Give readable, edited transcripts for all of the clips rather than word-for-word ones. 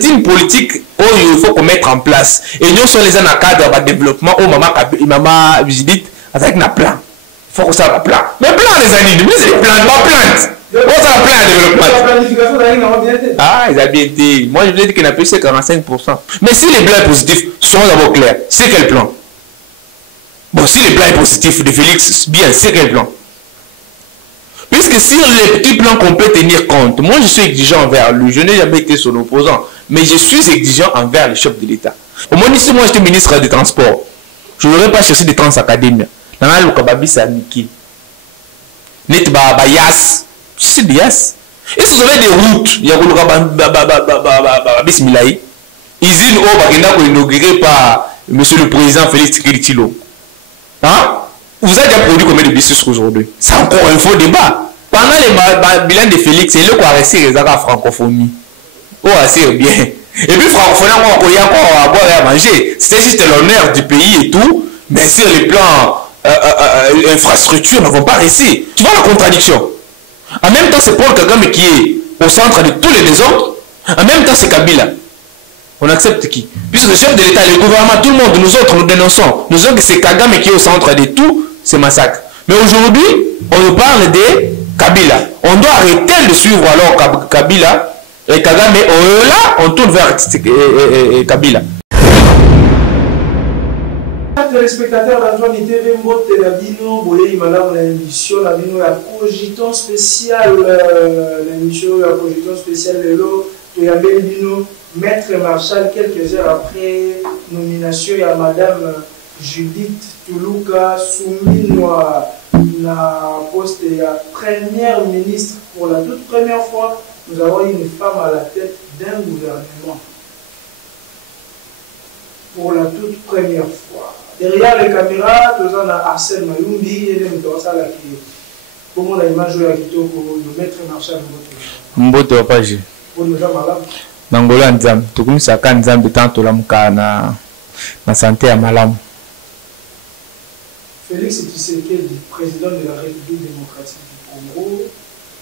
c'est une politique où il faut mettre en place. Et nous sommes les gens dans cadre de développement où maman visite avec un plan. Il faut que ça soit un plan. Mais plan les amis, c'est des plans, pas plantes. On ça plan de développement. Ah, ils ont bien été. Moi je vous ai dit qu'il n'a plus 45%. Mais si les plans positifs sont d'abord clairs, c'est quel plan? Bon, si le plan est positif de Félix, bien, c'est quel plan? Puisque si les petits plans qu'on peut tenir compte, moi je suis exigeant envers lui, je n'ai jamais été son opposant, mais je suis exigeant envers le chef de l'État. Au moins, si moi j'étais ministre des Transports, je n'aurais pas cherché des transacadémies. Dans le Kababi, c'est Niki. Net Bayas, c'est des Yas. Et si vous avez des routes, il y a le Bismilaï, usine au Bagenda inaugurée par monsieur le président Félix Tshisekedi. Hein? Vous avez déjà produit combien de bus aujourd'hui? C'est encore un faux débat. Pendant les bilans de Félix, c'est le quoi rester les la francophonie. Oh, assez bien. Et puis francophonie, on a encore à boire et à manger. C'était juste l'honneur du pays et tout. Mais sur les plans infrastructures, ne vont pas rester. Tu vois la contradiction. En même temps, c'est Paul Kagame qui est au centre de tous les désordres. En même temps, c'est Kabila. On accepte qui? Puisque le chef de l'État, le gouvernement, tout le monde, nous autres, nous dénonçons. Nous disons que c'est Kagame qui est au centre de tout ces massacres. Mais aujourd'hui, on nous parle de Kabila. On doit arrêter de suivre alors Kabila et Kagame. Et là, on tourne vers Kabila. Téléspectateurs d'Antoine TV, Mbote Labino, Boye Madame, l'émission Labino, la cogiton spécial, l'émission, la cogiton spéciale de l'eau, de la Bino, Maître Marshall, quelques heures après nomination, il y a Madame Judith Toulouka, Souminoa, la poste de la première ministre. Pour la toute première fois, nous avons une femme à la tête d'un gouvernement. Pour la toute première fois. Derrière les caméras, nous avons Arsène Mayumbi et les méthodes à la clé. Comment la image de la Kito pour le Maître Marshall Mbote Wapaji. Pour nous avoir malade. Nangola Nzam, tukumisa ka Nzambe tanto lamuka na santé ya malamu. Félix Tshisekedi, président de la République démocratique du Congo,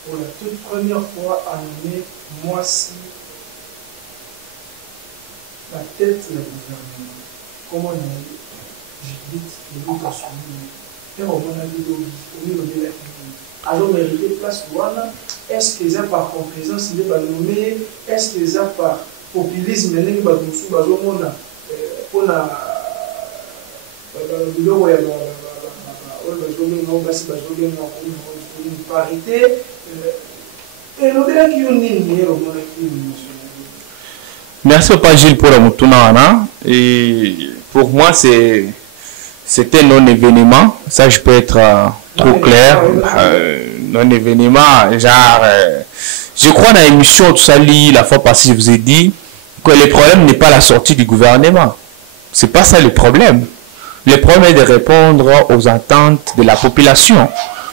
pour la toute première fois a nommé Moissi la tête du gouvernement. Comment on a dit? Judith Toulouka Souminoa. Et on a dit au niveau de la République. Alors, mérité place douane. Est-ce qu'ils ont par complaisance, ils vont nommer? Est-ce qu'ils ont par populisme, ils vont nommer? On a parité. Et nous devons merci Papa Gilles pour la Moutouna. Et pour moi, c'était un non-événement. Ça, je peux être trop clair. Non-événement, genre, je crois dans l'émission tout ça, la fois passée, je vous ai dit que le problème n'est pas la sortie du gouvernement. C'est pas ça le problème. Le problème est de répondre aux attentes de la population.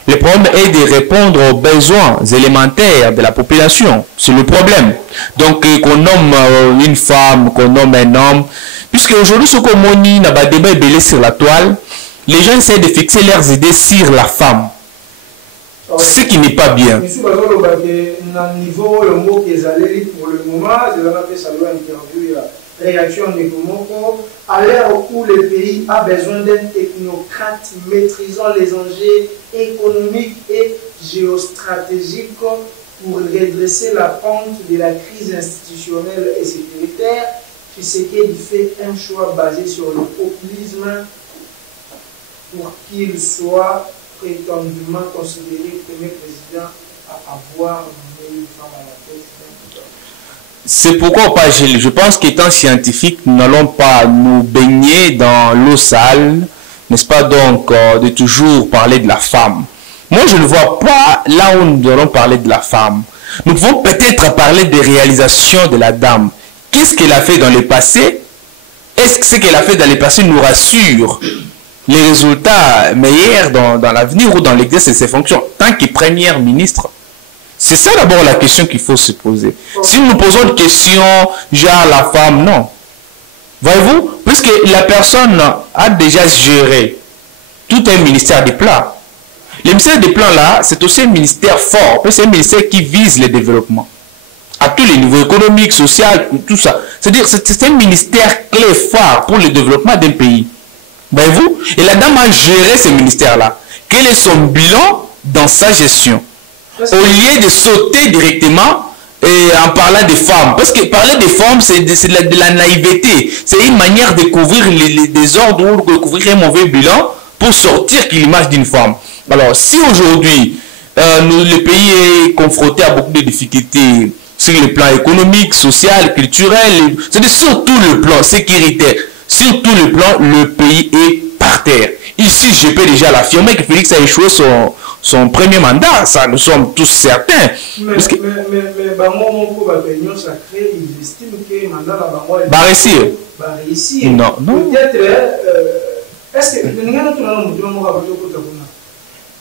Le problème est de répondre aux besoins élémentaires de la population. C'est le problème. Donc, qu'on nomme une femme, qu'on nomme un homme, puisque aujourd'hui, ce qu'on moni n'a pas débat belé sur la toile, les gens essaient de fixer leurs idées sur la femme. Ce qui n'est pas bien. Réaction de Komoko, à l'heure où le pays a besoin d'un technocrate maîtrisant les enjeux économiques et géostratégiques pour redresser la pente de la crise institutionnelle et sécuritaire, Tshisekedi fait un choix basé sur le populisme pour qu'il soit prétendument considéré premier président à avoir nommé une femme à la tête d'un gouvernement. C'est pourquoi, pas Gilles, je pense qu'étant scientifique, nous n'allons pas nous baigner dans l'eau sale, n'est-ce pas, donc, de toujours parler de la femme. Moi, je ne vois pas là où nous allons parler de la femme. Nous pouvons peut-être parler des réalisations de la dame. Qu'est-ce qu'elle a fait dans le passé? Est-ce que ce qu'elle a fait dans le passé nous rassure les résultats meilleurs dans l'avenir ou dans l'exercice de ses fonctions? Tant que première ministre, c'est ça d'abord la question qu'il faut se poser. Si nous posons une question, genre la femme, non. Voyez-vous, puisque la personne a déjà géré tout un ministère des plans. Le ministère des plans là, c'est aussi un ministère fort, c'est un ministère qui vise le développement. À à tous les niveaux, économiques, social, tout ça. C'est-à-dire c'est un ministère clé phare pour le développement d'un pays. Voyez-vous? Et la dame a géré ce ministère-là. Quel est son bilan dans sa gestion? Au lieu de sauter directement en parlant des femmes. Parce que parler des femmes, c'est de la naïveté. C'est une manière de couvrir les désordres ou de couvrir un mauvais bilan pour sortir l'image d'une femme. Alors, si aujourd'hui, le pays est confronté à beaucoup de difficultés sur le plan économique, social, culturel, c'est-à-dire sur tout le plan sécuritaire, sur tout le plan, le pays est par terre. Ici, je peux déjà l'affirmer que Félix a échoué son premier mandat, ça nous sommes tous certains. Mais l'union sacrée, ils estiment que le mandat va réussir. Non, non.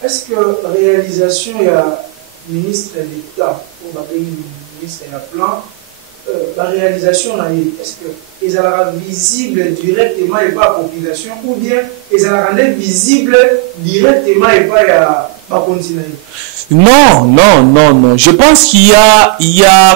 Est-ce que la réalisation, il y a ministre de l'État, pour le ministre de la plan, la réalisation, est-ce qu'ils sont visibles directement et pas à la population, ou bien ils sont visibles directement et pas à la continuer? Non, non, non, non. Je pense qu'il y a,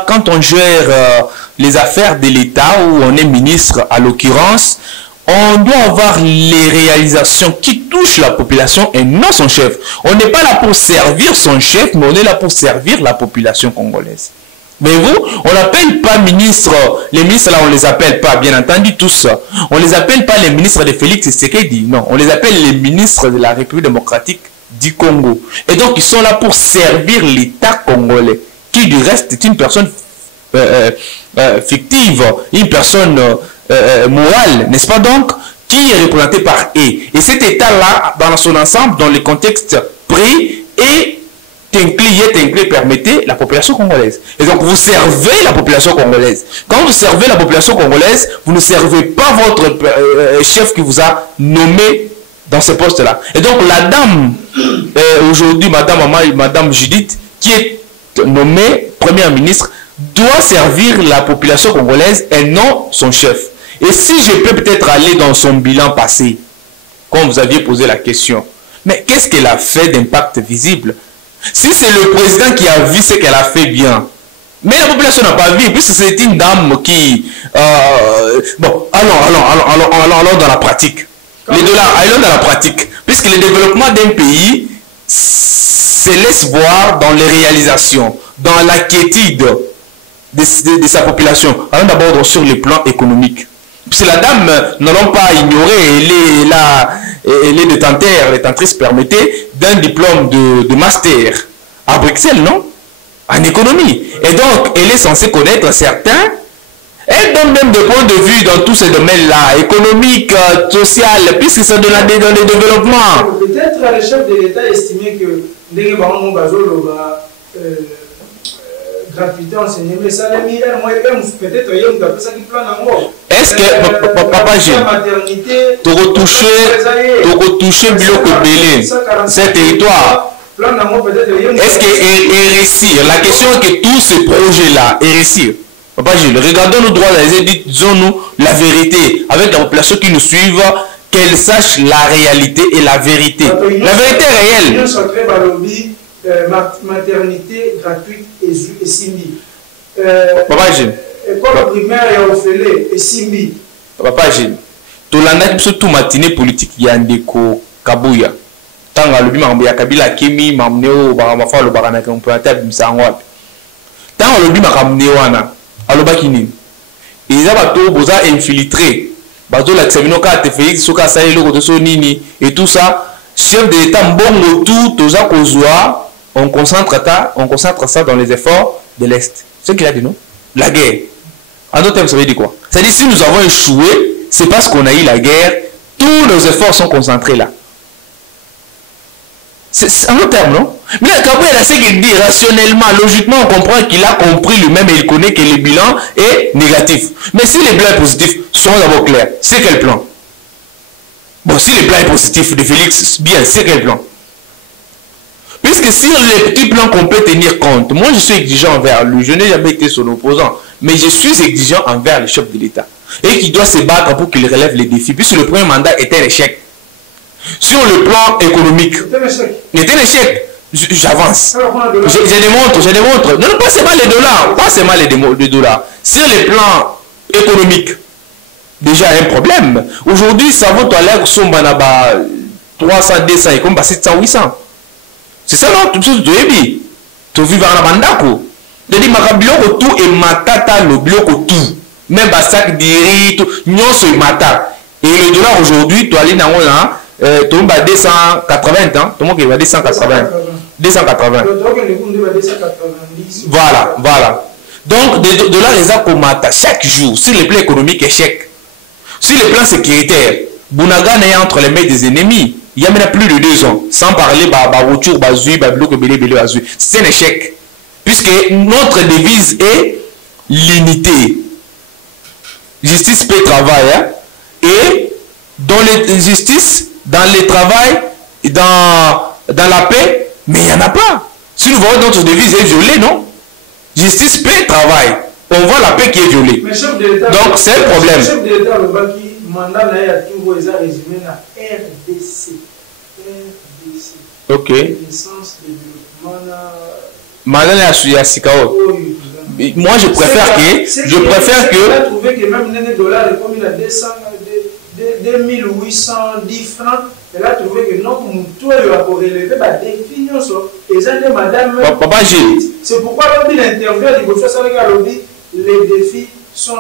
quand on gère les affaires de l'État, où on est ministre, à l'occurrence, on doit avoir les réalisations qui touchent la population et non son chef. On n'est pas là pour servir son chef, mais on est là pour servir la population congolaise. Mais vous, on n'appelle pas ministre, les ministres là, on ne les appelle pas, bien entendu, tous. On ne les appelle pas les ministres de Félix Tshisekedi, non. On les appelle les ministres de la République démocratique du Congo. Et donc, ils sont là pour servir l'État congolais, qui du reste est une personne fictive, une personne morale, n'est-ce pas donc, qui est représentée par eux. Et cet État-là, dans son ensemble, dans le contexte pris, est inclus, permettez la population congolaise. Et donc, vous servez la population congolaise. Quand vous servez la population congolaise, vous ne servez pas votre chef qui vous a nommé dans ce poste-là. Et donc, la dame, aujourd'hui, Madame Judith, qui est nommée première ministre, doit servir la population congolaise et non son chef. Et si je peux peut-être aller dans son bilan passé, comme vous aviez posé la question, mais qu'est-ce qu'elle a fait d'impact visible? Si c'est le président qui a vu ce qu'elle a fait bien, mais la population n'a pas vu, puisque c'est une dame qui... bon, allons dans la pratique. Les dollars, allons dans la pratique. Puisque le développement d'un pays se laisse voir dans les réalisations, dans la quiétude de sa population. Allons d'abord sur le plan économique. Puisque la dame, n'allons pas ignorer, elle est détentrice, permettez, d'un diplôme de master à Bruxelles, non? En économie. Et donc, elle est censée connaître certains. Elle donne même des points de vue dans tous ces domaines-là, économiques, social, puisque c'est dans le développement. Peut-être le chef de l'État estimait que gratuité enseignement, mais ça les milliards, moi, peut-être il y a ça qui plane en gros. Est-ce que, Papa Gilles, tu retouches Biloko Belé, ce territoire, est-ce que réussir? La question est que tous ces projets-là est réussir. Papa Gilles, regardons-nous droit à disons-nous la vérité, avec la population qui nous suit, qu'elle sache la réalité et la vérité. La vérité est réelle. Maternité gratuite et Simbi. Papa Gilles. École primaire et orphelin et Simbi. Papa Gilles. Tu l'as surtout matinée politique Yandeko Kabuya. Tanga le bima ya Kabila Kemi mamneo baramafa le barana qu'on peut atteindre misangwa. Tanga le bima kamnewana alobaki nini. Ils avaient besoin infiltré. Bazo la Xaminoka te Félix soka saïlo de sonini et tout ça. Chef de l'État mbongo tout toza kozwa. On concentre ça dans les efforts de l'Est. Ce qu'il a dit, non? La guerre. En d'autres termes, ça veut dire quoi? C'est-à-dire, si nous avons échoué, c'est parce qu'on a eu la guerre, tous nos efforts sont concentrés là. C'est en d'autres termes, non? Mais Kabou, il a ce qu'il dit, rationnellement, logiquement, on comprend qu'il a compris lui-même et il connaît que le bilan est négatif. Mais si le bilan est positif, soyons d'abord clairs. C'est quel plan? Bon, si le plan est positif de Félix, bien, c'est quel plan? Puisque sur les petits plans qu'on peut tenir compte, moi je suis exigeant envers lui, je n'ai jamais été son opposant, mais je suis exigeant envers le chef de l'État. Et qui doit se battre pour qu'il relève les défis, puisque le premier mandat était un échec. Sur le plan économique, il était un échec. J'avance. Je démontre. Non, pas seulement les dollars. Pas seulement les dollars. Sur les plans économiques, déjà un problème. Aujourd'hui, ça vaut à l'air sur 300, 200 et comme 700, 800. C'est ça, non? Tout de suite, tu vis dans la bandako. C'est-à-dire, ma biloko tout et matata le biloko tout. Même un sac de riz, tout. Non, c'est mata. Et le dollar aujourd'hui, tu aller dans là, tu vas 280 ans. Tout le monde qui va 280. 280. Voilà, voilà. Donc, de dollars, les akomata chaque jour, sur les plans économiques, échec. Sur les plans sécuritaires, Bounaga est entre les mains des ennemis. Il y a maintenant plus de 2 ans. Sans parler de Bazui, c'est un échec. Puisque notre devise est l'unité. Justice, paix, travail. Hein? Et dans les justice, dans le travail, dans la paix, mais il n'y en a pas. Si nous voyons notre devise est violée, non? Justice, paix, travail. On voit la paix qui est violée. Donc c'est un problème. Le chef de l'État, le mandat a toujours résumé la RDC. Ok. Renaissance, développement. Mandat à Sikao. Moi je préfère que. On a trouvé que même les dollars, comme il a 2810 francs, elle a trouvé que non, tout est pour relever la définition. Et ça, madame. Papa Gilles. C'est pourquoi l'on dit l'interview, les défis sont.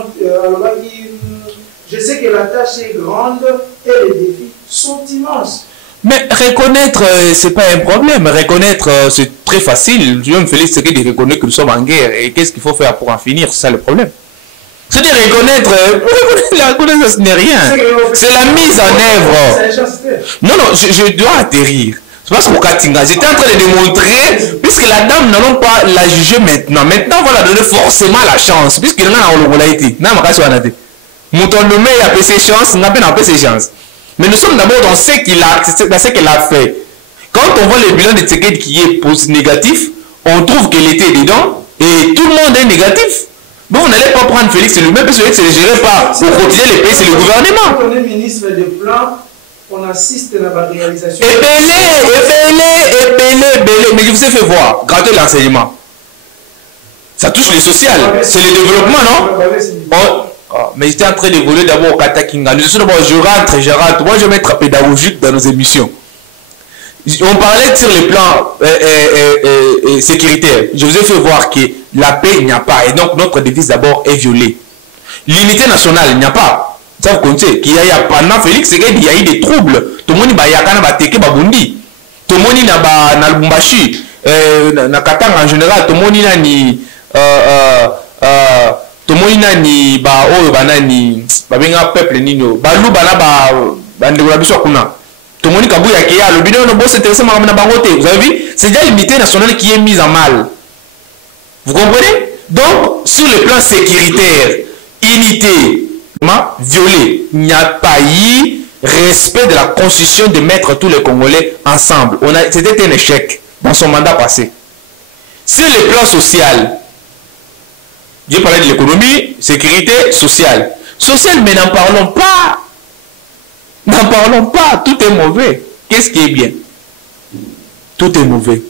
Je sais que la tâche est grande et les défis sont immenses. Mais reconnaître, c'est pas un problème. Reconnaître, c'est très facile. Je me félicite de reconnaître que nous sommes en guerre. Et qu'est-ce qu'il faut faire pour en finir? C'est ça le problème. C'est-à-dire reconnaître, la reconnaissance n'est rien. C'est la mise en œuvre. Non, non, je dois atterrir. C'est parce qu'au Katinga, j'étais en train de démontrer, puisque la dame n'allons pas la juger maintenant. Maintenant, on va la donner forcément la chance. Puisqu'il en a en été. Mon nommé a fait ses chances, n'a pas fait ses chances. Mais nous sommes d'abord dans ce qu'elle a fait. Quand on voit le bilan de Tshisekedi qui est négatif, on trouve qu'elle était dedans et tout le monde est négatif. Bon, on n'allait pas prendre Félix lui-même parce que Félix ne gérait pas au quotidien les pays, c'est le gouvernement. Quand on est ministre des plans, on assiste à la réalisation. Ébélé. Mais je vous ai fait voir, gratuit l'enseignement. Ça touche le social, c'est le développement, non? Mais j'étais en train d'évoluer d'abord au Katakinga. Je rentre. Moi, je vais être pédagogique dans nos émissions. On parlait sur les plans sécuritaires. Je vous ai fait voir que la paix, il n'y a pas. Et donc, notre devise d'abord est violée. L'unité nationale, il n'y a pas. Ça, vous connaissez. Pendant Félix, il y a eu des troubles. Tout le monde a été Babundi. Tout le monde a été Lubumbashi. Na Katanga en général, tout le monde a été tomoina ni ba oyo banani babenga peuple nino balu bana ba ndeko biso kuna tomoni kabuya ke ya le bino no boss intéressé ma na bangote. Vous avez vu, c'est déjà l'unité nationale qui est mise en mal. Vous comprenez? Donc sur le plan sécuritaire, unité violée, il n'y a pas eu respect de la constitution de mettre tous les Congolais ensemble. C'était un échec dans son mandat passé. Sur le plan social, j'ai parlé de l'économie, sécurité, sociale. Sociale, mais n'en parlons pas. N'en parlons pas. Tout est mauvais. Qu'est-ce qui est bien? Tout est mauvais.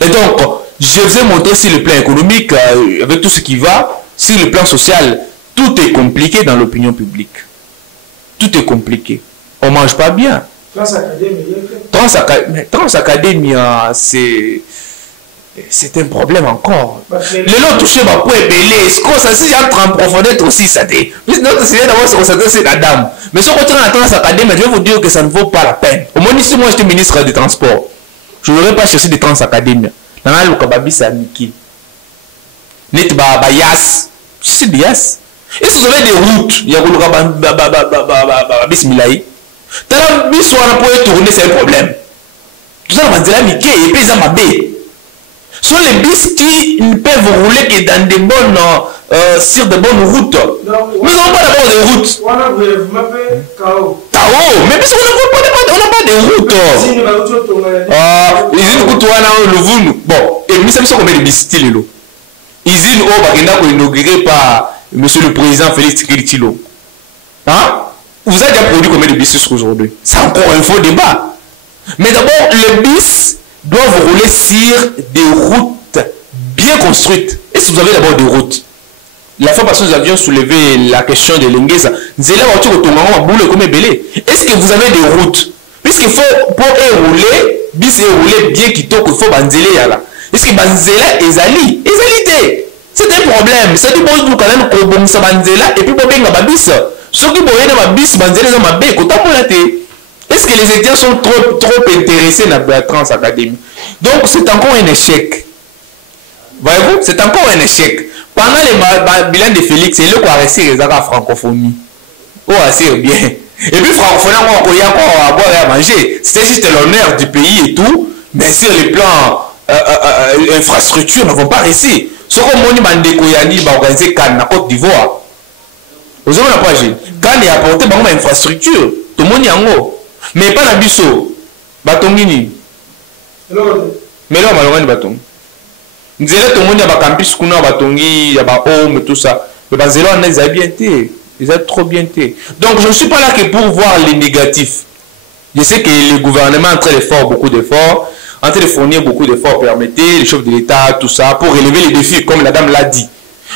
Et donc, je vous ai montré sur le plan économique, avec tout ce qui va, sur le plan social, tout est compliqué dans l'opinion publique. Tout est compliqué. On ne mange pas bien. Transacadémie, c'est un problème encore. Les gens touchés par quoi belé, ce qu'on s'assiste à en profondeur aussi ça dit. Notre c'est d'abord se concentrer sur la dame. Mais si on continue à attendre sa académie, je vais vous dire que ça ne vaut pas la peine. Au moins ici moi j'étais ministre des Transports, je n'aurais pas cherché des transacadémies. Dans la lokababi ça niki. Net ba yas, c'est bias. Et si vous avez des routes, il y a bismilaï. T'as bis soit pour tourner c'est un problème. Tout ça va dire la niki et puis ça m'a bé. Sont les bis qui ne peuvent rouler que dans des bonnes, sur de bonnes routes. Nous n'avons pas d'abord des routes. Tao, mais parce qu'on n'a pas de routes. Bon, et nous savons combien de bis style là. Usine au Bagenda qu'on inauguré par monsieur le président Félix Tshisekedi. Hein? Vous avez déjà produit combien de bis aujourd'hui? C'est encore un faux débat. Mais d'abord, le bis doivent rouler sur des routes bien construites. Est-ce que vous avez d'abord des routes? La fois passée, nous avions soulevé la question de l'Engeza. Est-ce que vous avez des routes? Puisqu'il faut, pour rouler, bis rouler bien qu'il faut banzele là. Est-ce que banzela ezali? C'est un problème. C'est du bon quand même qu'on bon sa banzela et puis pour bien babis. Ceux qui boyent dans babis banzela dans ma bec est-ce que les étudiants sont trop intéressés dans la Transacadémie? Donc c'est encore un échec. Voyez-vous, c'est encore un échec. Pendant les bilans de Félix, c'est le quoi rester les arabes francophonie. Oh, assez bien. Et puis francophonie, on a encore à boire et à manger. C'était juste l'honneur du pays et tout, mais sur les plans infrastructures, ne vont pas rester. Ce qu'on m'a dit, Mandékoyani va organiser Cannes, la Côte d'Ivoire. Vous avez la page. Cannes est apporté par infrastructure. Tout le monde y a un mot. Mais pas la bisso. Batongini. Mais là, on va le bâton. Nous avons tout le monde y a un campus, il y a un batongi, il y a un home, tout ça. Mais les élèves, ils ont bien été. Ils ont trop bien été. Donc, je ne suis pas là que pour voir les négatifs. Je sais que le gouvernement est en train de faire beaucoup d'efforts, en train de fournir beaucoup d'efforts, permettez, les chefs de l'État, tout ça, pour relever les défis, comme la dame l'a dit.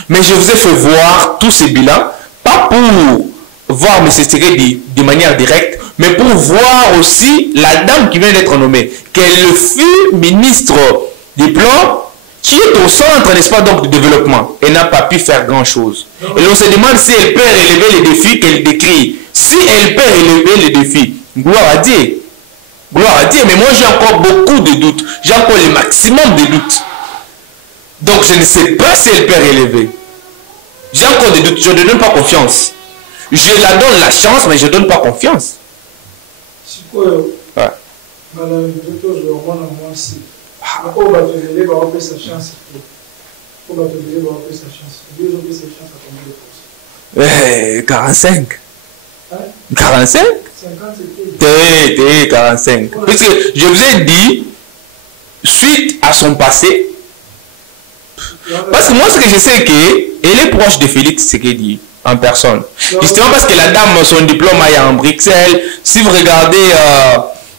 Mais je vous ai fait voir tous ces bilans, pas pour voir M. Tshisekedi de manière directe, mais pour voir aussi la dame qui vient d'être nommée, qu'elle fut ministre du plan, qui est au centre, n'est-ce pas, donc, du développement. Elle n'a pas pu faire grand-chose. Et on se demande si elle peut relever les défis qu'elle décrit. Si elle peut relever les défis, gloire à Dieu. Gloire à Dieu. Mais moi, j'ai encore beaucoup de doutes. J'ai encore le maximum de doutes. Donc, je ne sais pas si elle peut relever. J'ai encore des doutes. Je ne donne pas confiance. Je la donne la chance, mais je ne donne pas confiance. Ouais. Madame, je on va te donner sa chance. On va te donner sa chance. Dieu a sa chance à combien de postes? 45. Hein? 45? 50 c'était. 45. Parce que je vous ai dit, suite à son passé, parce que moi ce que je sais qu'elle est proche de Félix Tshisekedi en personne. Justement parce que la dame, son diplôme est en Bruxelles. Si vous regardez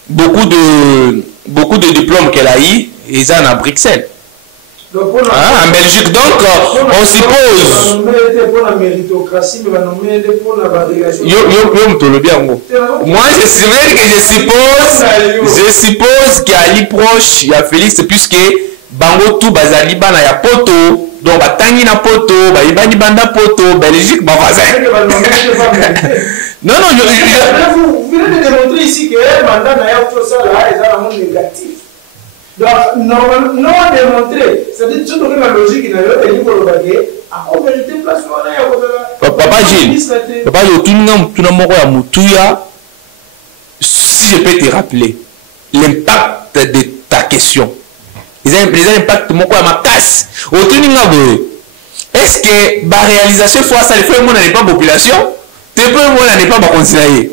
beaucoup de diplômes qu'elle a eu, ils sont à Bruxelles. En Belgique. Donc, on suppose. Moi, je suppose qu'il y a proche, il y a Félix, puisque Bango tout Bazali Bana ya poto. Donc, Batangi na poto, Baibani Banda poto, Belgique, voisin. Non, vous venez de démontrer ici que le mandat n'a pas de négatif. Donc, non démontré. C'est-à-dire que toute la logique qui n'a pas été démontrée, en vérité, place Papa Gilles, si je peux te rappeler l'impact de ta question, les impacts de mon ma casse. Est-ce que la réalisation fois ça le fait mon n'est pas population? Tu peux moi n'est pas considéré.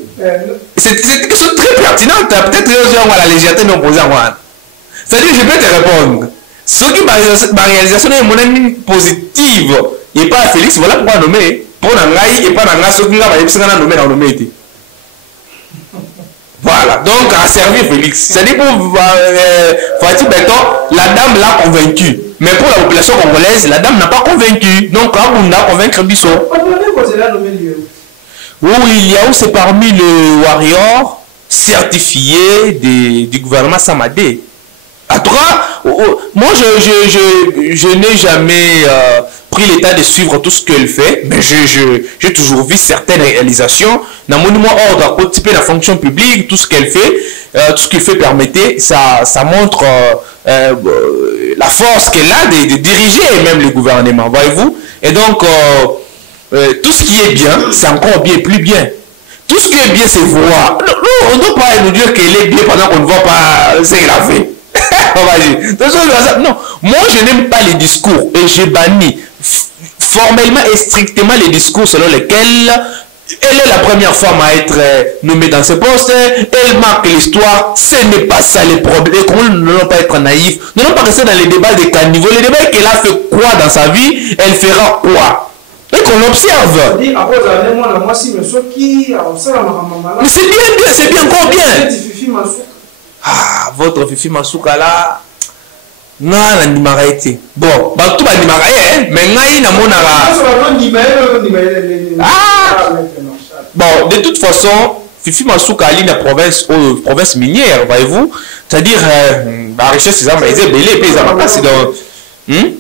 C'est quelque chose de très pertinent. Peut-être que la légèreté nous posée à moi. C'est-à-dire je peux te répondre. Ce qui la réalisation est mon positive et pas Félix, voilà pourquoi nommer. Pour Nangaï et pas Nangaï, ce qui va nommer dans le métier. Voilà, donc à servir Félix. C'est-à-dire pour Fatih Beton, la dame l'a convaincu. Mais pour la population congolaise, la dame n'a pas convaincu. Donc, quand on a convaincre Bissot. Oui, il y a aussi parmi les warriors certifiés du gouvernement Samadé. En tout cas, moi, je n'ai jamais pris l'état de suivre tout ce qu'elle fait, mais j'ai toujours vu certaines réalisations. Dans mon monument ordre, participer à la fonction publique, tout ce qu'elle fait, tout ce qu'elle fait permettait, ça montre la force qu'elle a de diriger même le gouvernement, voyez-vous. Et donc, tout ce qui est bien, c'est encore bien, plus bien. Tout ce qui est bien, c'est voir. On ne doit pas nous dire qu'elle est bien pendant qu'on ne voit pas ce qu'elle a fait. Non, moi je n'aime pas les discours et j'ai banni formellement et strictement les discours selon lesquels elle est la première femme à être nommée dans ce poste, elle marque l'histoire, ce n'est pas ça les problèmes, nous ne devons pas être naïfs, nous ne devons pas rester dans les débats de caniveau, les débats qu'elle a fait quoi dans sa vie, elle fera quoi. Et qu'on observe. Mais c'est bien, c'est bien encore bien. Ah, votre Fifi Masuka là. Non, la nimara été. Bon, bah tout va nimara, mais ngai na monara. Ah! Bon, de toute façon, Fifi Masuka ali na province minière, voyez-vous. C'est-à-dire, la richesse, c'est ça, mais ils ont belé, puis ils ont passé dans. Ouais.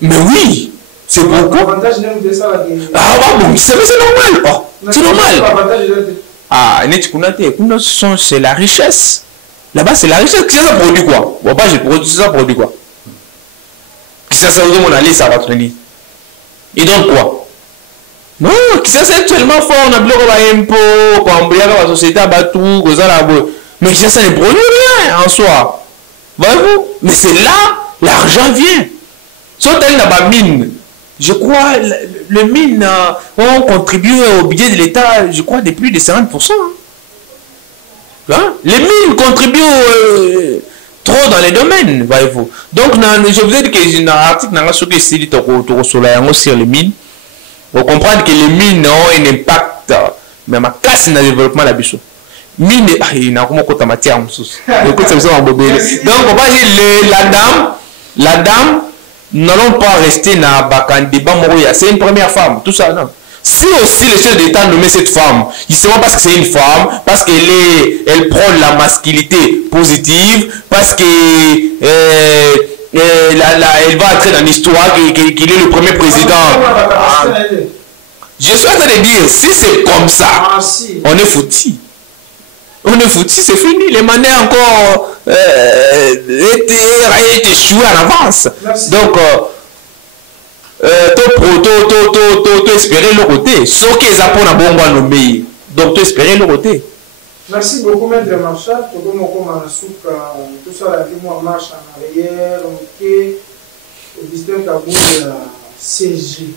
Mais oui, c'est beaucoup. Ah bon, c'est normal. Oh, c'est normal. Ah, c'est la richesse. Là-bas, c'est la richesse. Qui ça produit quoi? Bon, pas, ça produit quoi? Qui ça mon aller, ça va tenir. Et donc quoi? Non, qui ça c'est actuellement fort, on a bloqué l'impôt, quand on a la société à Batou, mais qui ça ne produit rien en soi. Voyez-vous? Mais c'est là, l'argent vient. Sauf dans la mine, je crois, les mines ont contribué au budget de l'État, je crois, de plus de 50%. Hein? Les mines contribuent trop dans les domaines, voyez-vous. Donc, je vous ai dit que dans l'article, sur les mines, vous comprenez que les mines ont un impact, même à casse dans le développement de la bichon. Mine, il n'a pas de matière. Donc, on va dire la dame, n'allons pas rester dans le débat. C'est une première femme, tout ça, non. Si aussi le chef d'État nommait cette femme, justement parce que c'est une femme, parce qu'elle prend la masculinité positive, parce qu'elle va entrer dans l'histoire qu'il est le premier président. Je suis en train de dire, si c'est comme ça, on est foutu. On est foutu, c'est fini. Les manières encore étaient échouées en avance. Merci. Donc, tu espérer le côté. Sauf qu'ils apprennent à bon nommer. Donc, tu espérer le côté. Merci beaucoup, Maître Marchal. Tout ça, la vie, moi, marche en arrière. Ok. Augustin Kaboul, CG.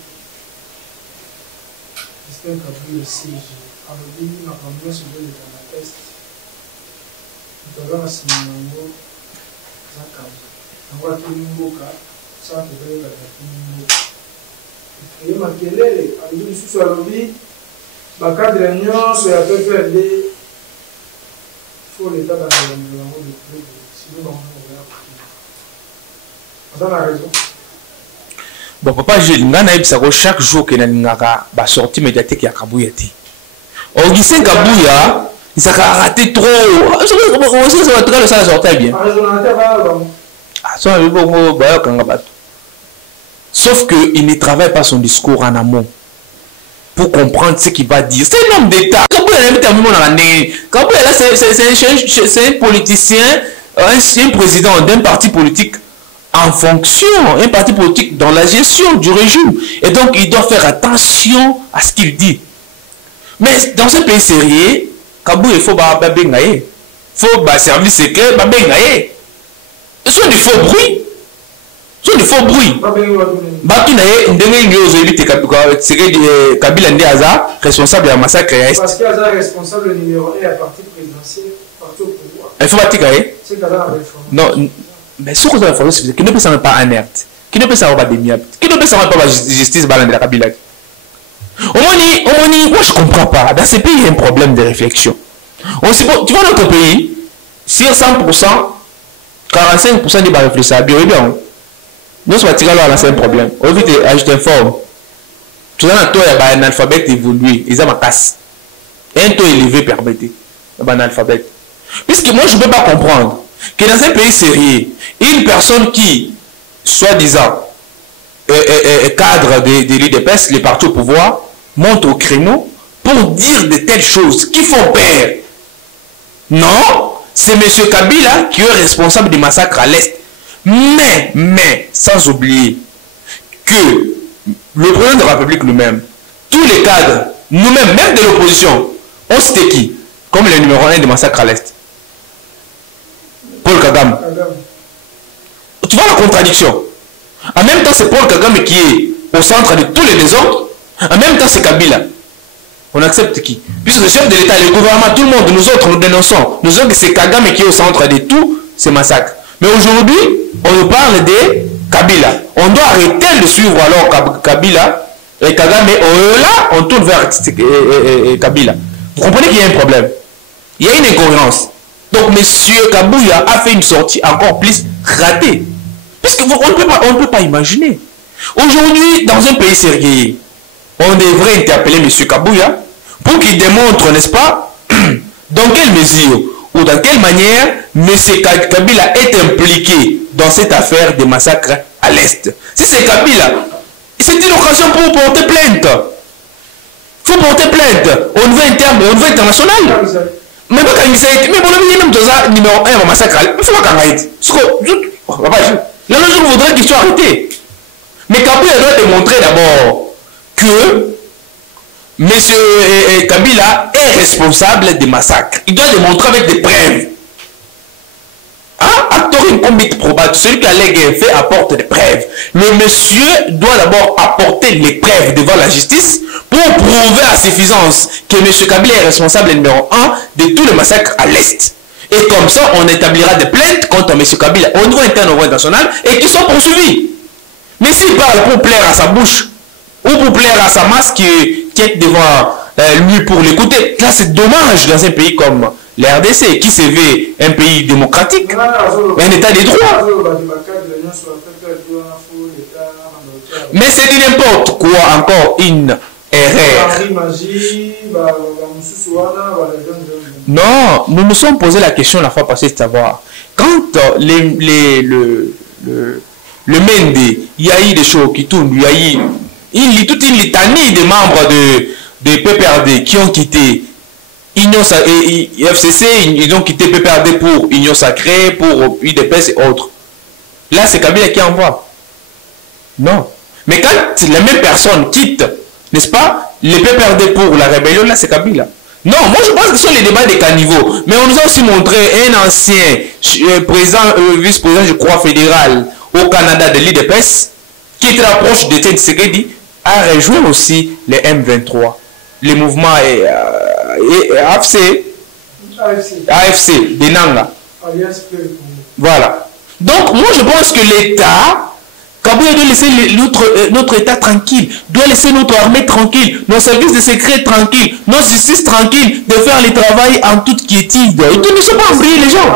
Augustin Kaboul, CG. Alors, il m'a ramené sur le test. Nous avons assigné un mot. Nous avons assigné un mot. Ça, tu veux dire que makelele alibi lisusu alobi bakadre nyonso ya PPRD faut l'état bango de sinon on a raison. Bon papa j'ai ngana ebisako chaque jour que nalingaka ba sortie médiatique ya Kabuya te. Augustin Kabuya il s'est raté trop. Ça va très ça sortait bien. Ah ça veut bon ba kanga bato. Sauf qu'il ne travaille pas son discours en amont pour comprendre ce qu'il va dire. C'est un homme d'État. C'est un politicien, un président d'un parti politique en fonction, un parti politique dans la gestion du régime. Et donc, il doit faire attention à ce qu'il dit. Mais dans ce pays sérieux, Kabou, il faut il faut service secret, ce sont du faux bruit. C'est du faux bruit. Kabila Ndiaza, responsable du massacre. Parce qu'il y a responsable numéro 1 à parti présidentiel, parti au pouvoir. Il faut pas non, mais ce que vous avez fait, qui ne peut s'en pas alerte, qui ne peut s'en pas démiable, qui ne peut s'en pas justice balance de la Kabila. Moi je comprends pas. Dans ces pays, il y a un problème de réflexion. Tu vois notre pays, sur 100%, 45% des réfléchissent bien. Nous sommes tirés là, c'est un problème. Au lieu d'ajouter une forme, tu as un taux d'analphabète évolué, ils ont ma casse. Un taux élevé permettait l'analphabète. Puisque moi, je ne peux pas comprendre que dans un pays sérieux, une personne qui, soi-disant, cadre de l'IDPS, les partis au pouvoir, monte au créneau pour dire de telles choses qui font peur. Non, c'est M. Kabila qui est responsable du massacre à l'Est. Mais, sans oublier que le président de la République lui-même, tous les cadres, nous-mêmes, même de l'opposition, on cité qui? Comme le numéro 1 du massacre à l'Est. Paul Kagame. Tu vois la contradiction. En même temps, c'est Paul Kagame qui est au centre de tous les désordres. En même temps, c'est Kabila. On accepte qui? Puisque le chef de l'État, le gouvernement, tout le monde, nous autres, nous dénonçons. Nous disons que c'est Kagame qui est au centre de tous ces massacres. Mais aujourd'hui, on nous parle de Kabila. On doit arrêter de suivre alors Kabila et Kagame, là, on tourne vers Kabila. Vous comprenez qu'il y a un problème. Il y a une incohérence. Donc, M. Kabouya a fait une sortie encore plus ratée. Parce qu'on ne peut pas imaginer. Aujourd'hui, dans un pays sérieux, on devrait interpeller M. Kabouya pour qu'il démontre, n'est-ce pas, dans quelle mesure ou dans quelle manière M. Kabila est impliqué dans cette affaire de massacre à l'Est. Si c'est Kabila, c'est une occasion pour porter plainte. Il faut porter plainte au niveau interne, au niveau international. Mais pas quand il s'est mais bon, le numéro 1 au massacre, il faut pas qu'il arrête. Le jour voudrait qu'il soit arrêté. Mais Kabila doit démontrer d'abord que M. Kabila est responsable des massacres. Il doit démontrer avec des preuves. Acteur incombite probable, celui qui a les fait apporte des preuves. Le monsieur doit d'abord apporter les preuves devant la justice pour prouver à suffisance que M. Kabila est responsable numéro 1 de tous les massacres à l'Est. Et comme ça, on établira des plaintes contre M. Kabila au niveau interne, au niveau national, et qui sont poursuivis. Mais s'il parle pour plaire à sa bouche, ou pour plaire à sa masse qui est devant lui pour l'écouter, là c'est dommage dans un pays comme la RDC, qui se veut un pays démocratique, un état de droit. Mais c'est du n'importe quoi, encore une erreur. Non, nous nous sommes posé la question la fois passée de savoir, quand le Mende, il y a eu des choses qui tournent, il y a eu toute une litanie de membres de PPRD qui ont quitté FCC, ils ont quitté PPRD pour Union Sacrée, pour UDPS et autres. Là, c'est Kabila qui envoie. Non. Mais quand la même personne quitte, n'est-ce pas, les PPRD pour la rébellion, là, c'est Kabila. Non, moi je pense que ce sont les débats des caniveaux. Mais on nous a aussi montré un ancien vice-président, je crois, fédéral au Canada de l'IDPS, qui était proche de Tiens Tshisekedi, a rejoint aussi les M23. Les mouvements AFC de Nanga. Voilà. Donc, moi, je pense que l'État, Kabouya doit laisser notre État tranquille, doit laisser notre armée tranquille, nos services de secret tranquilles, nos justices tranquilles, de faire le travail en toute quiétude. Ils ne sont pas embrouiller les gens.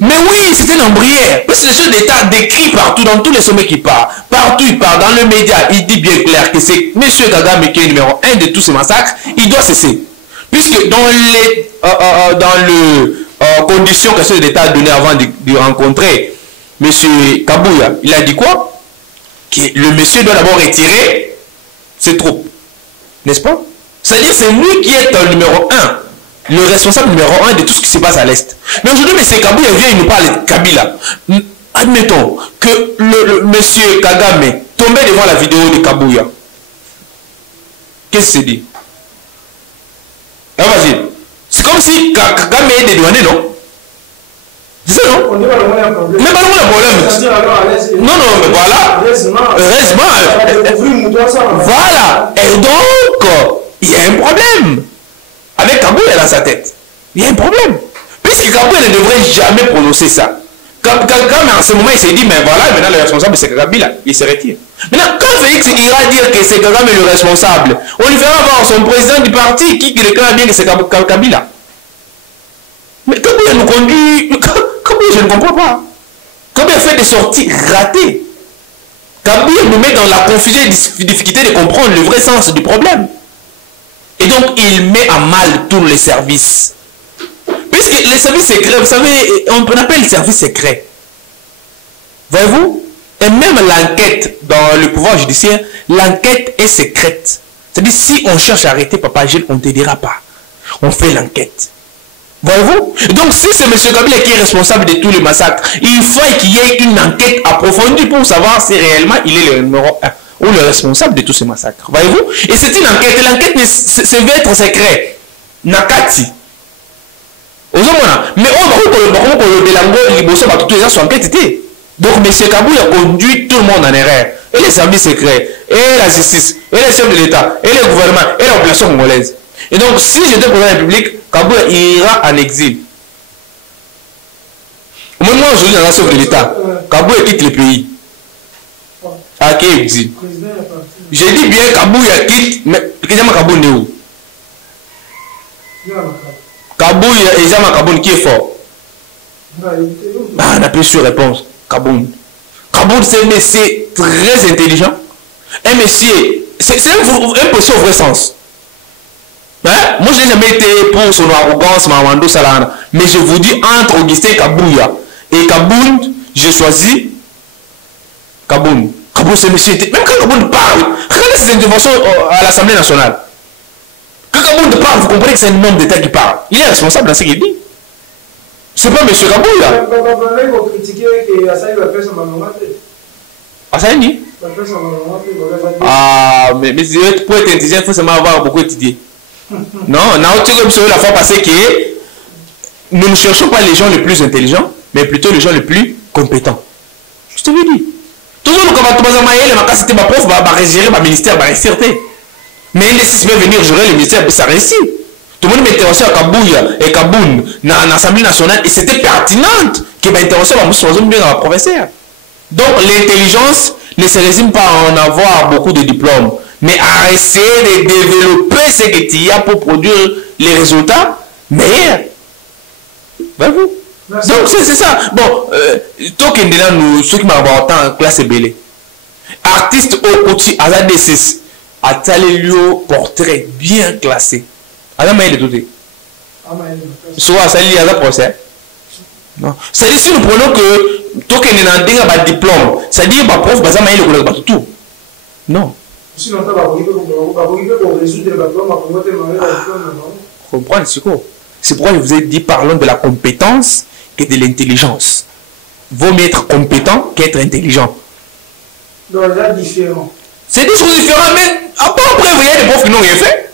Mais oui, c'est un embrouillé. Parce que le chef d'État décrit partout, dans tous les sommets qui partent. Partout, il part dans le média, il dit bien clair que c'est M. Kagame qui est numéro 1 de tous ces massacres, il doit cesser. Puisque dans les conditions que le chef d'État a données avant de rencontrer M. Kabouya, il a dit quoi? Que le monsieur doit d'abord retirer ses troupes. N'est-ce pas? C'est-à-dire c'est lui qui est le numéro 1, le responsable numéro 1 de tout ce qui se passe à l'Est. Mais aujourd'hui, M. Kabouya vient, il nous parle de Kabila. Admettons que le monsieur Kagame tombait devant la vidéo de Kabouya. Qu'est-ce que c'est dit? Vas-y. C'est comme si Kagame est dédouané, non? C'est ça, non? Mais pas le problème. Non, mais voilà. Heureusement. Voilà. Et donc, il y a un problème. Avec Kabouya dans sa tête. Il y a un problème. Puisque Kabouya ne devrait jamais prononcer ça. Kagame, en ce moment, il s'est dit, mais voilà, maintenant le responsable, c'est Kabila. Il se retire. Maintenant, quand Félix ira dire que c'est Kagame le responsable, on lui fera voir son président du parti qui déclare bien que c'est Kabila. Mais Kabila nous conduit. Kabila, je ne comprends pas. Kabila fait des sorties ratées. Kabila nous met dans la confusion et la difficulté de comprendre le vrai sens du problème. Et donc, il met à mal tous les services. Puisque les services secrets, vous savez, on appelle les services secrets. Voyez-vous? Et même l'enquête dans le pouvoir judiciaire, l'enquête est secrète. C'est-à-dire, si on cherche à arrêter Papa Gilles, on ne te dira pas. On fait l'enquête. Voyez-vous? Donc, si c'est M. Kabila qui est responsable de tous les massacres, il faut qu'il y ait une enquête approfondie pour savoir si réellement il est le numéro 1 ou le responsable de tous ces massacres. Voyez-vous? Et c'est une enquête. L'enquête, c'est veut être secret. Nakati. Mais donc M. Kabouya conduit tout le monde en erreur. Et les services secrets, et la justice, et les chefs de l'État, et le gouvernement, et la population congolaise. Et donc si j'étais président de la République, Kabouya ira en exil. Au moment où aujourd'hui dans la chef de l'État, Kabouya quitte le pays. À qui exil? Président est parti. J'ai dit bien Kabouya quitte, mais Kejama Kaboun est où? Kabouya et Jama Kaboun qui est fort? Ah, on n'a plus sur réponse. Kaboun. Kaboun, c'est un monsieur très intelligent. Un monsieur, c'est un peu au vrai sens. Hein? Moi, je n'ai jamais été pour son arrogance, Mamando Salana. Mais je vous dis, entre Augustin Kabouya et Kaboun, j'ai choisi Kaboun. Kaboun, c'est monsieur. Même quand Kaboun parle, regardez ses interventions à l'Assemblée nationale. Quand Kaboun parle, vous comprenez que c'est un homme d'État qui parle. Il est responsable dans ce qu'il dit. C'est pas monsieur Kabouya. Assaini? Ah, mais pour être intelligent, il faut seulement avoir beaucoup étudié. Non, on a autre chose la fois passée que nous ne cherchons pas les gens les plus intelligents, mais plutôt les gens les plus compétents. Je te le dis. Toujours le combat de ma prof va gérer ma ministère, va réussir. Mais il nécessite de venir gérer le ministère, ça réussit. Tout le monde m'interrogeait à Kabouya et Kaboun dans l'Assemblée nationale et c'était pertinente que m'interrogeait à la professeur. Donc l'intelligence ne se résume pas à en avoir beaucoup de diplômes, mais à essayer de développer ce que tu as pour produire les résultats meilleurs. Voyez-vous? Donc c'est ça. Bon, toi qui es nous, ceux qui m'ont en classe belé. Artiste au côté à la D6, à Talelio, portrait bien classé. Alors, mais il est douté. Soit ça lit à la procès. Non. C'est-à-dire, si nous prenons que toi qui es un diplôme, c'est-à-dire que prof, bah, ça m'a dit tout. Non. Comprendre, c'est quoi? C'est pourquoi je vous ai dit, parlons de la compétence et de l'intelligence. Vaut mieux être compétent qu'être intelligent. Donc, là, différent. C'est des choses différentes, mais après, il y a des profs qui n'ont rien fait.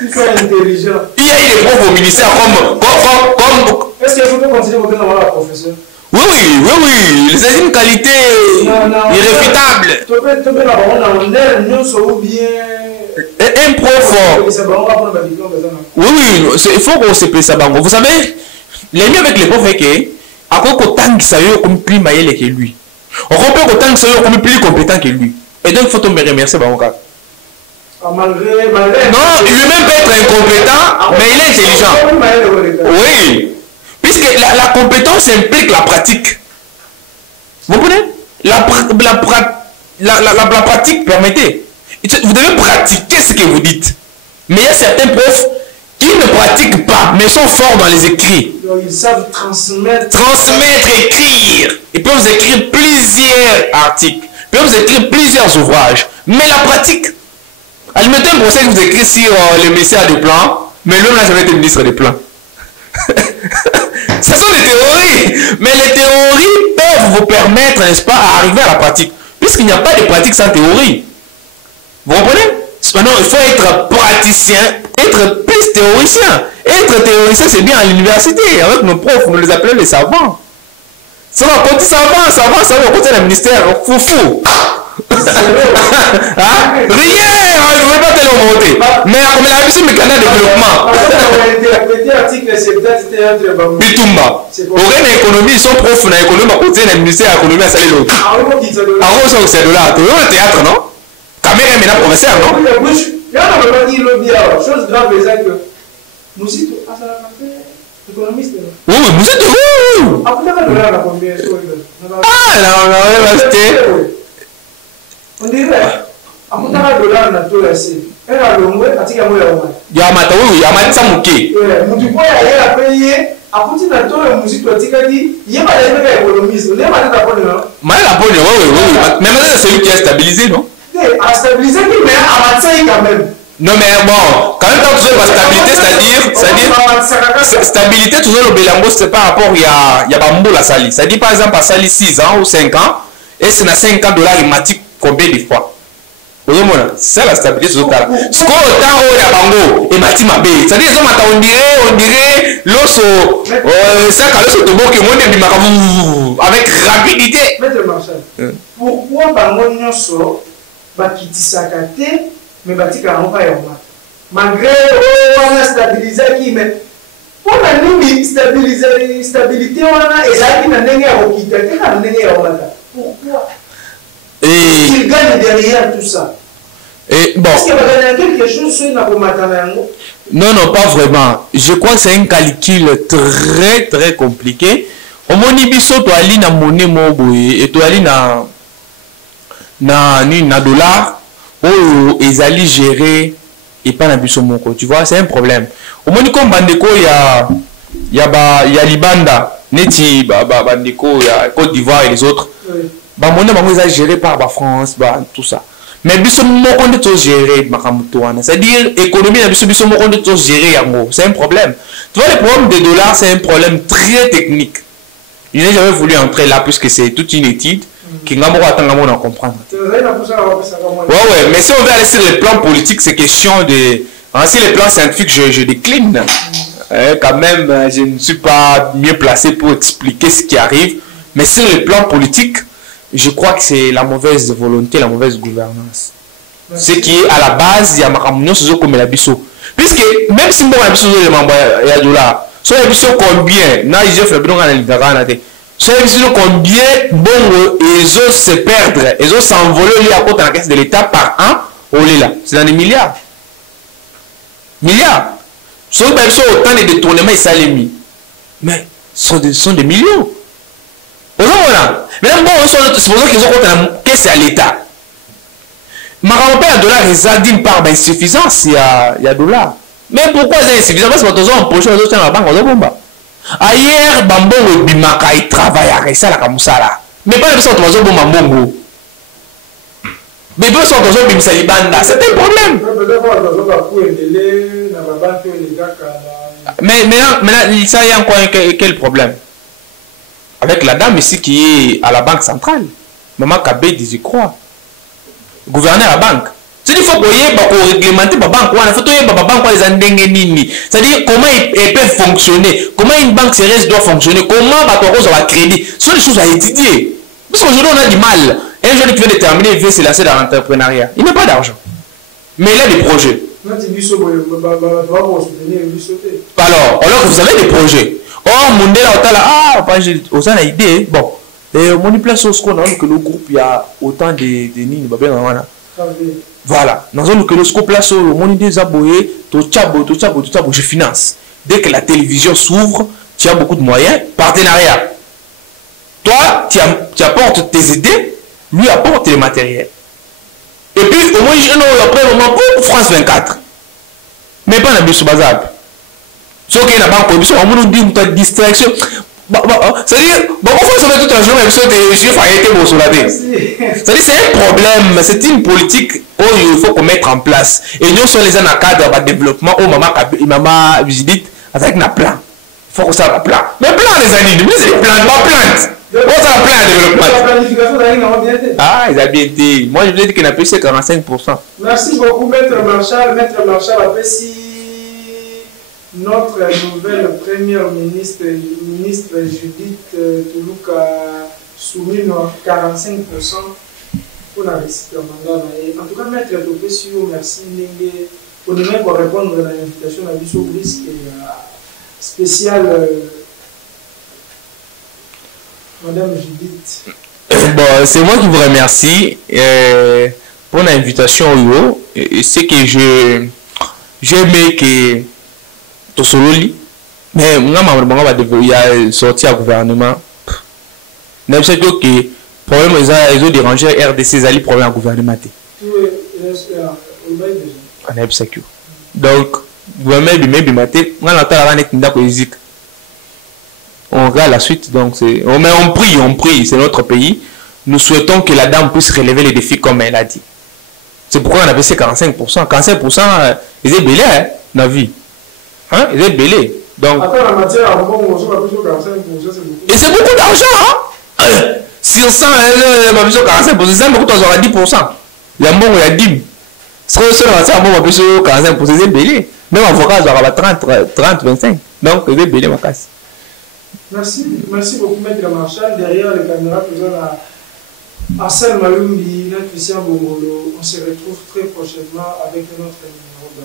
Il faut être intelligent. Il y a des profs au ministère comme... Est-ce qu'il faut continuer à avoir la professeure? Oui, c'est une qualité irréfutable. Un prof. Oui, il faut qu'on se plaise ça. Vous savez, les mieux avec les profs est que, à quoi autant que ça y est, comme plus maïel que lui. On comprend autant que ça y est, comme plus compétent que lui. Et donc, il faut me remercier, Baronka. Non, lui-même peut être incompétent, mais il est intelligent. Oui. Puisque la compétence implique la pratique. Vous comprenez? La pratique, permettez. Vous devez pratiquer ce que vous dites. Mais il y a certains profs qui ne pratiquent pas, mais sont forts dans les écrits. Donc, ils savent transmettre. Transmettre, écrire. Ils peuvent écrire plusieurs articles. Ils peuvent écrire plusieurs ouvrages. Mais la pratique. Admettez un procès que vous écrivez sur le ministère des plans, mais l'homme n'a jamais été ministre des plans. Ce sont des théories, mais les théories peuvent vous permettre, n'est-ce pas, à arriver à la pratique. Puisqu'il n'y a pas de pratique sans théorie. Vous comprenez? Maintenant, il faut être praticien, être plus théoricien. Être théoricien, c'est bien à l'université. Avec nos profs, nous les appelons les savants. Ça va côté savant, on côté le ministère, foufou. Hein? Rien, je ne veux pas te le monter. Mais comme la mission mécanique de développement. Bitumba. Au rien d'économie, ils sont profs dans l'économie, à côté du ministère de l'économie à saler l'autre. Alors, c'est de là. Tu veux le théâtre, non? Caméra est maintenant professeur, non? Il y a pas dit le chose grave, c'est que nous sommes économistes. Oui, vous êtes où? Ah, là, on dirait, amutaka dollar na to yase. Era longwe katika moyo wa mama. Ya mata wewe ya mata muke. Mutuko ya yera paye akuti na to ya muziki katika di yeba la yeba économiste. Ne mata ta pone non. Mais la pone mais maintenant c'est lui qui a stabilisé non? A stabilisé mais a matsai quand même. Non mais bon, quand même quand tu veux la stabilité, c'est-à-dire stabilité toujours le belango c'est par rapport il y a bambo la sali. Ça dit par exemple à sali 6 ans ou 5 ans et c'est na 50 $ il matique combien de fois? C'est la stabilité sur le cas. Ce qu'on a au Yabango et Matima B. C'est-à-dire on dirait l'osso, ça quand l'osso de beau qui monte avec rapidité. Maître Marshall, pourquoi Bango Nyoso va quitter sa carte, mais Batika n'a pas eu malgré on a stabilisé qui mais pour la ligne stabilité on a et là qui n'a rien à quitter, pourquoi? Et qu'il gagne derrière tout ça? Et bon. Est-ce qu'il va gagner quelque chose sur la Non, non, pas vraiment. Je crois que c'est un calcul très, très compliqué. Au monibiso, tu as na monnaie moboye et tu as na dollar où ils allaient gérer et pas na biso moko. Tu vois, c'est un problème. Au monico bandeko il y a Libanda, Neti, bandeko, il y a Côte d'Ivoire et les autres. Bah monnaie bango ils géré par la France, bah tout ça. Mais biso moko on est géré makamutoana. C'est-à-dire économie na biso moko on est géré yango. C'est un problème. Tu vois le problème des dollars, c'est un problème très technique. Je n'ai jamais voulu entrer là puisque c'est toute une étude qui n'a pas à comprendre. Ouais, mais si on veut aller sur le plan politique, c'est question de. Si le plan scientifique, je décline. Quand même, je ne suis pas mieux placé pour expliquer ce qui arrive. Mais sur le plan politique, je crois que c'est la mauvaise volonté, la mauvaise gouvernance. Ce qui est à la base, il y a Makamounion comme la bisso. Puisque même si moi, il y a $, so combien na ils offrent bien dans l'idée so combien bon ils osent se perdre ils osent s'envoler à côté de la caisse de l'État par an au là c'est dans des milliards so autant de détournements ils s'allument mais sont des millions voilà mais bon c'est pour ça qu'ils ont côté la caisse à l'État ma rapport dollar résultat d'une part d'insuffisance il y a dollars. Mais pourquoi c'est insuffisant? Parce que nous avons un projet de la banque. Ailleurs, Bambongo Bimaka, il travaille à ça, la Kamusala. Mais pas le sens de Mazo Bambongo. Mais pas le sens de Bimsa Libanda. C'est un problème. Mais maintenant, ça y a encore quel problème? Avec la dame ici qui est à la banque centrale. Maman Kabé dit, j'y crois. Gouverner la banque. C'est-à-dire qu'il faut réglementer la banque. C'est-à-dire comment elle peut fonctionner, comment une banque sérieuse doit fonctionner, comment on va crédit. Ce sont des choses à étudier. Parce qu'aujourd'hui, on a du mal. Un jeune qui vient de terminer, il veut se lancer dans l'entrepreneuriat. Il n'a pas d'argent. Mais il a des projets. Alors que vous avez des projets. Oh, mon Dieu, on a une idée. Bon, mon place au qu'on a que le groupe, il y a autant de nids. Voilà, dans un que le scope là sur le monde des aboyés, je finance. Dès que la télévision s'ouvre, tu as beaucoup de moyens, partenariat. Toi, tu apportes tes idées, lui apporte les matériels. Et puis, au moins, après, pour France 24. Mais pas dans le bazar. Ce qui est la banque, on nous dit une distraction. C'est-à-dire, pourquoi ça fait tout un jour, même si tu c'est-à-dire, c'est un problème, c'est une politique où il faut qu'on mette en place. Et nous sommes les gens dans le cadre de développement où maman visite avec un plan. Il faut qu'on ait un plan. Mais plan, les amis, c'est des plans, pas plantes. On a un plan de développement. Ah, ils ont bien été. Moi, je voulais dire qu'il a pu c'est 45%. Merci beaucoup, Maître Marchal. Maître Marchal, après si notre nouvelle première ministre Judith Toulouka soumis 45% pour la réussite du mandat. En tout cas, Maître Topesio, merci pour nous répondre à l'invitation à Bissau Brisque spéciale Madame Judith. Bon, c'est moi qui vous remercie pour l'invitation au c'est que j'aimais que Tosololi, mais il y a sorti à gouvernement. Même si le problème ils ont dérangé RDC, ils ont problème à gouvernement. Donc, on regarde la suite. Donc, on prie, c'est notre pays. Nous souhaitons que la dame puisse relever les défis comme elle a dit. C'est pourquoi on a baissé 45%. 45%, ils ont belé dans la vie. Hein? Ils ont belé. Donc, et c'est beaucoup d'argent. Hein? Sur 100, 45%, c'est beaucoup, on aura 10%. Il y a un bon, il y a 10. C'est 45%, c'est belé. Même avocat, on aura 30, 25. Donc, ils ont belé ma casse. Merci beaucoup, Maître Marchal. Derrière les caméras, nous avons Arsène Malumbi, notre Christian Bongolo. On se retrouve très prochainement avec notre numéro 20.